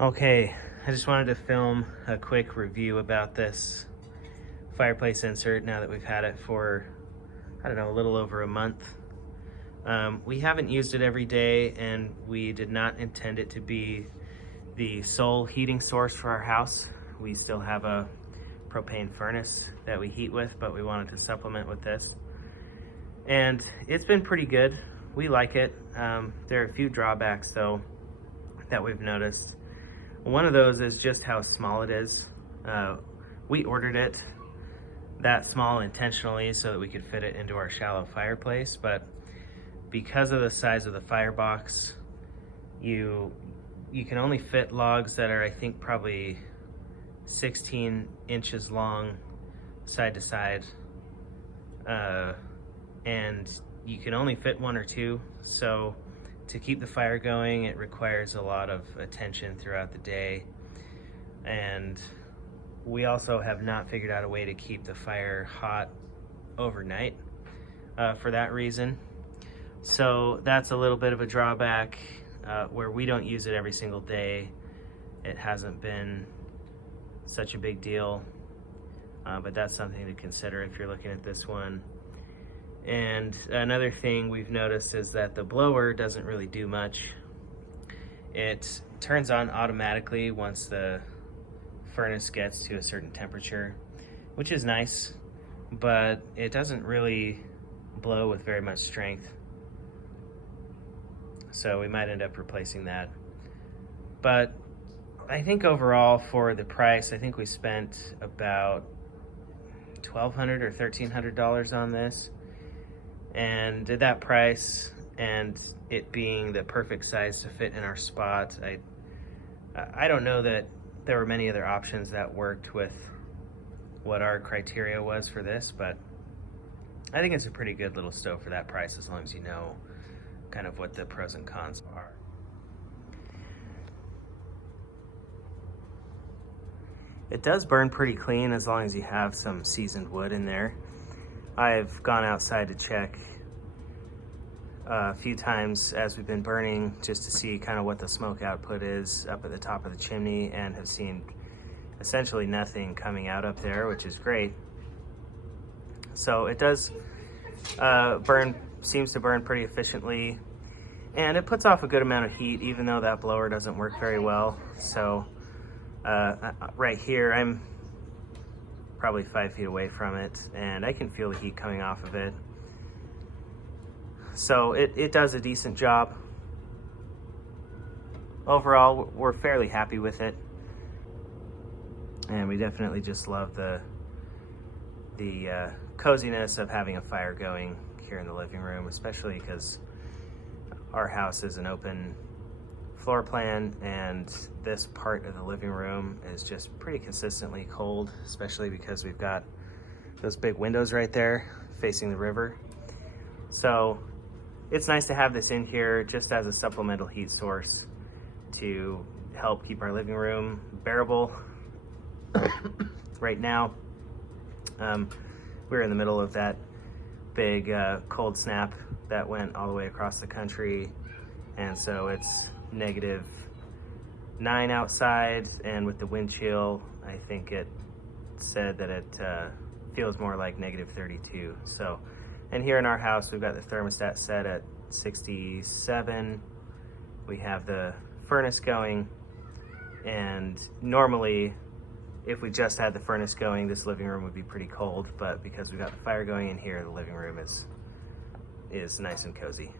Okay, I just wanted to film a quick review about this fireplace insert now that we've had it for, I don't know, a little over a month. We haven't used it every day, and we did not intend it to be the sole heating source for our house. We still have a propane furnace that we heat with, but we wanted to supplement with this. And it's been pretty good. We like it. There are a few drawbacks though that we've noticed. One of those is just how small it is. We ordered it that small intentionally so that we could fit it into our shallow fireplace, but because of the size of the firebox, you can only fit logs that are, I think, probably 16 inches long side to side, and you can only fit one or two. So to keep the fire going, it requires a lot of attention throughout the day. And we also have not figured out a way to keep the fire hot overnight for that reason. So that's a little bit of a drawback where we don't use it every single day. It hasn't been such a big deal, but that's something to consider if you're looking at this one. And another thing we've noticed is that the blower doesn't really do much. It turns on automatically once the furnace gets to a certain temperature, which is nice, but it doesn't really blow with very much strength. So we might end up replacing that. But I think overall for the price, I think we spent about $1,200 or $1,300 on this. And at that price, and it being the perfect size to fit in our spot, I don't know that there were many other options that worked with what our criteria was for this, but I think it's a pretty good little stove for that price, as long as you know kind of what the pros and cons are. It does burn pretty clean as long as you have some seasoned wood in there. I've gone outside to check a few times as we've been burning just to see kind of what the smoke output is up at the top of the chimney, and have seen essentially nothing coming out up there, which is great. So it does seems to burn pretty efficiently, and it puts off a good amount of heat even though that blower doesn't work very well. So right here, I'm probably 5 feet away from it, and I can feel the heat coming off of it. So it does a decent job. Overall, we're fairly happy with it, and we definitely just love the coziness of having a fire going here in the living room, especially because our house is an open floor plan, and this part of the living room is just pretty consistently cold, especially because we've got those big windows right there facing the river. So it's nice to have this in here just as a supplemental heat source to help keep our living room bearable. Right now, we're in the middle of that big cold snap that went all the way across the country, and so it's -9 outside, and with the wind chill, I think it said that it feels more like -32. So, and here in our house, we've got the thermostat set at 67. We have the furnace going, and normally, if we just had the furnace going, this living room would be pretty cold, but because we've got the fire going in here, the living room is nice and cozy.